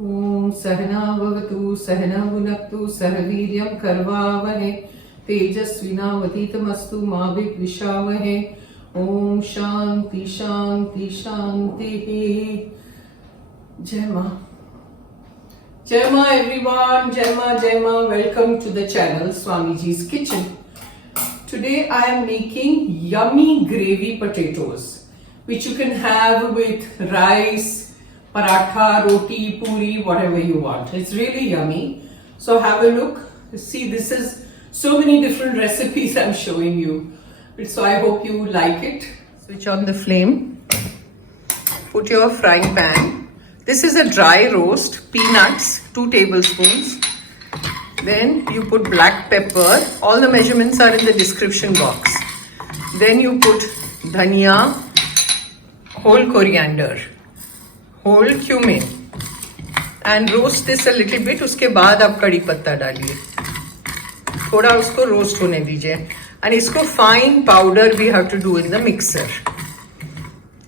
Om Sahana Bhavatu Sahana Bhunaktu Sahaviryam Karvavahe Tejasvinavaditamastu Ma Vidvishavahe. Om Shanti Shanti Shanti. Jai Ma. Jai Ma everyone, Jai Ma, Jai Ma. Welcome to the channel Swamiji's Kitchen. Today I am making yummy gravy potatoes which you can have with rice, paratha, roti, puri, whatever you want. It's really yummy. So have a look. See, this is so many different recipes I'm showing you. So I hope you like it. Switch on the flame. Put your frying pan. This is a dry roast. Peanuts, 2 tablespoons. Then you put black pepper. All the measurements are in the description box. Then you put dhania, whole coriander, whole cumin, and roast this a little bit. उसके बाद आप कड़ी पत्ता डालिए, थोड़ा उसको roast होने दीजिए. And इसको fine powder we have to do in the mixer.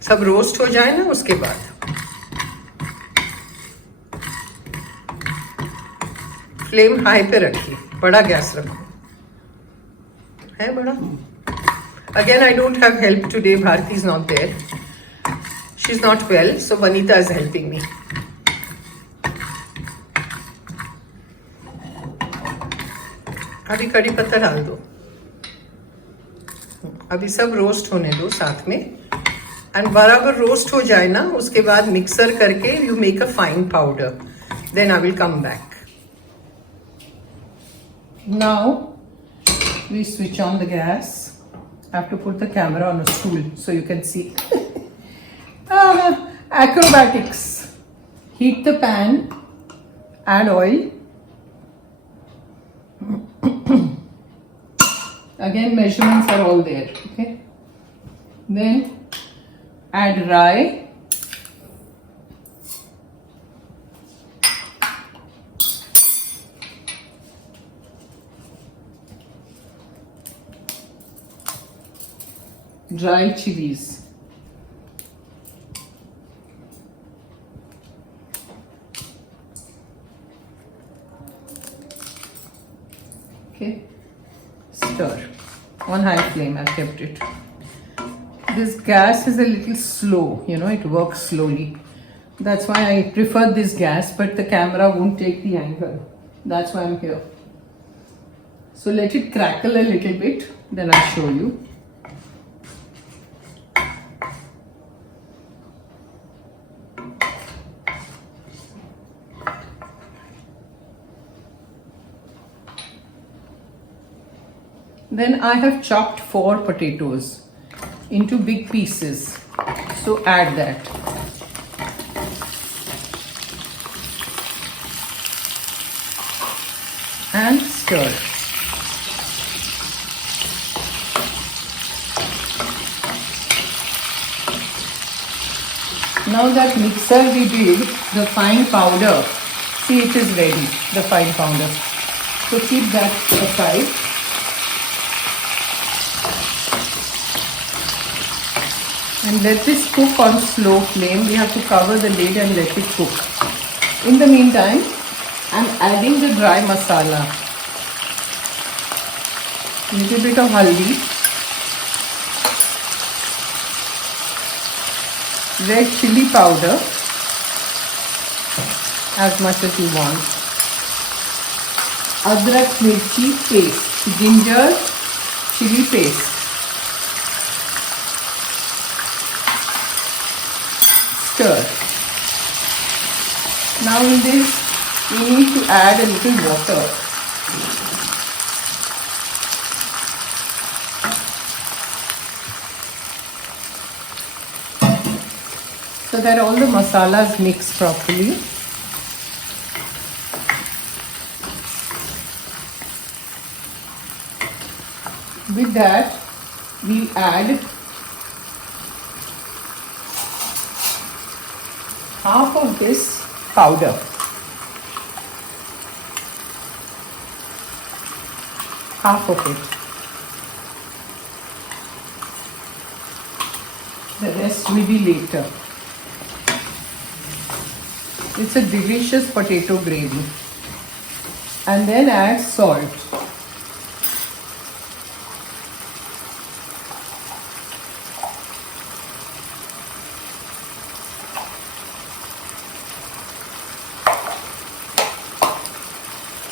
सब रोस्ट हो जाए ना, उसके बाद फ्लेम हाई पे रखिए, बड़ा गैस रखो. है बड़ा. Again, I don't have help today. Bharti is not there. She's not well, so Vanita is helping me. अभी कड़ी पत्ता डाल दो. अभी सब रोस्ट होने दो साथ में. एंड बराबर रोस्ट हो जाए ना, उसके बाद मिक्सर करके you make a fine powder. Then I will come back. Now we switch on the gas. I have to put the camera on a stool so you can see. Acrobatics. Heat the pan, add oil. Again, measurements are all there. Okay. Then add rye. Dry chillies. Okay, stir on high flame. I've kept it. This gas is a little slow, it works slowly. That's why I prefer this gas, but the camera won't take the angle. That's why I'm here. So let it crackle a little bit, then I'll show you. Then I have chopped 4 potatoes into big pieces. So add that. And stir. Now that mixer we did, the fine powder, see it is ready, the fine powder. So keep that aside. And let this cook on slow flame. We have to cover the lid and let it cook. In the meantime, I'm adding the dry masala. Little bit of haldi, red chilli powder, as much as you want, adrak mirchi paste, ginger chilli paste. Stir. Now in this we need to add a little water. So that all the masalas mix properly. With that we add half of this powder. Half of it. The rest will be later. It's a delicious potato gravy. And then add salt.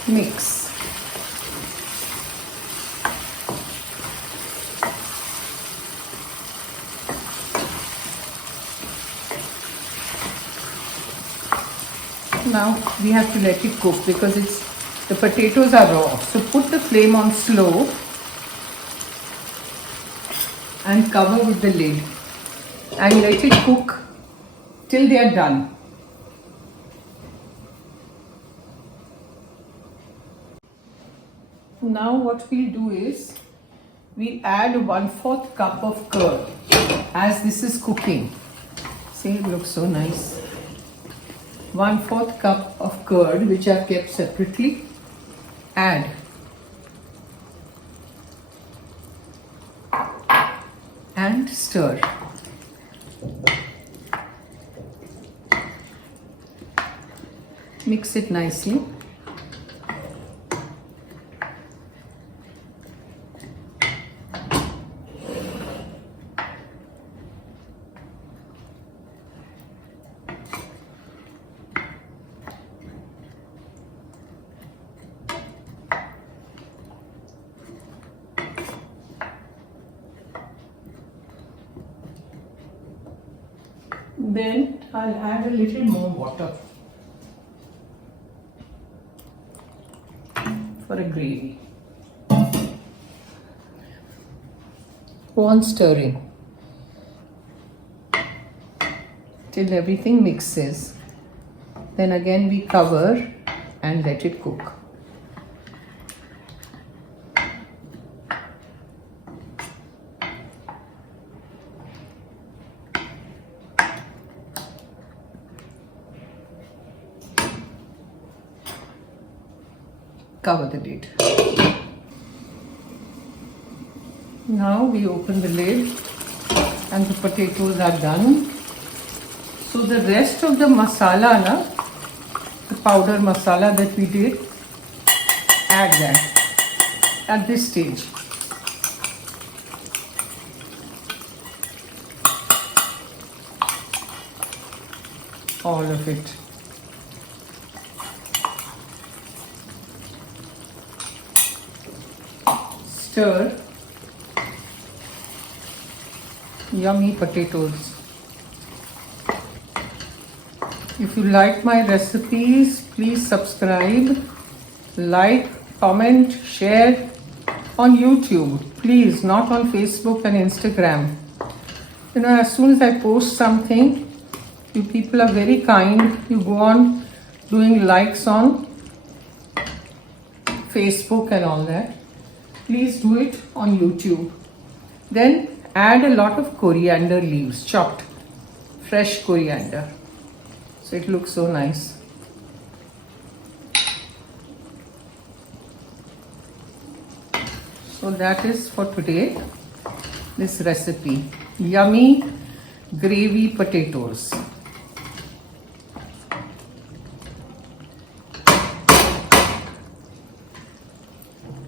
Mix. Now we have to let it cook because the potatoes are raw. So put the flame on slow and cover with the lid and let it cook till they are done. Now what we'll do is we'll add 1/4 cup of curd as this is cooking. See, it looks so nice. 1/4 cup of curd which I've kept separately. Add. And stir. Mix it nicely. Then I'll add a little more water for a gravy. Go on stirring till everything mixes. Then again we cover and let it cook. Cover the lid. Now we open the lid and the potatoes are done. So the rest of the masala, the powder masala that we did, add that at this stage. All of it. Stir. Yummy potatoes. If you like my recipes, please subscribe, like, comment, share on YouTube. Please, not on Facebook and Instagram. You know, as soon as I post something, you people are very kind. You go on doing likes on Facebook and all that. Please do it on YouTube. Then add a lot of coriander leaves, chopped, fresh coriander. So it looks so nice. So that is for today, this recipe. Yummy gravy potatoes.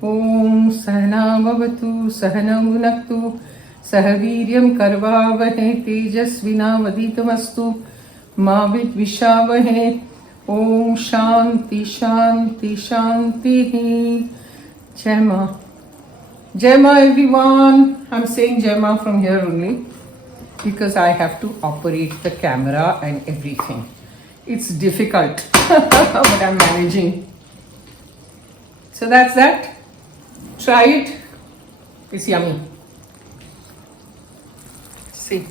Om Sahana Bhavatu Sahana Bhunaktu Sahaviryam Karvavahe Tejasvina Vaditamastu Ma Vidvishavahe. Om Shanti Shanti Shanti. Jai Ma. Jai Ma everyone. I'm saying Jai Ma from here only because I have to operate the camera and everything. It's difficult, but I'm managing. So that's that. Try it. It's yummy. See.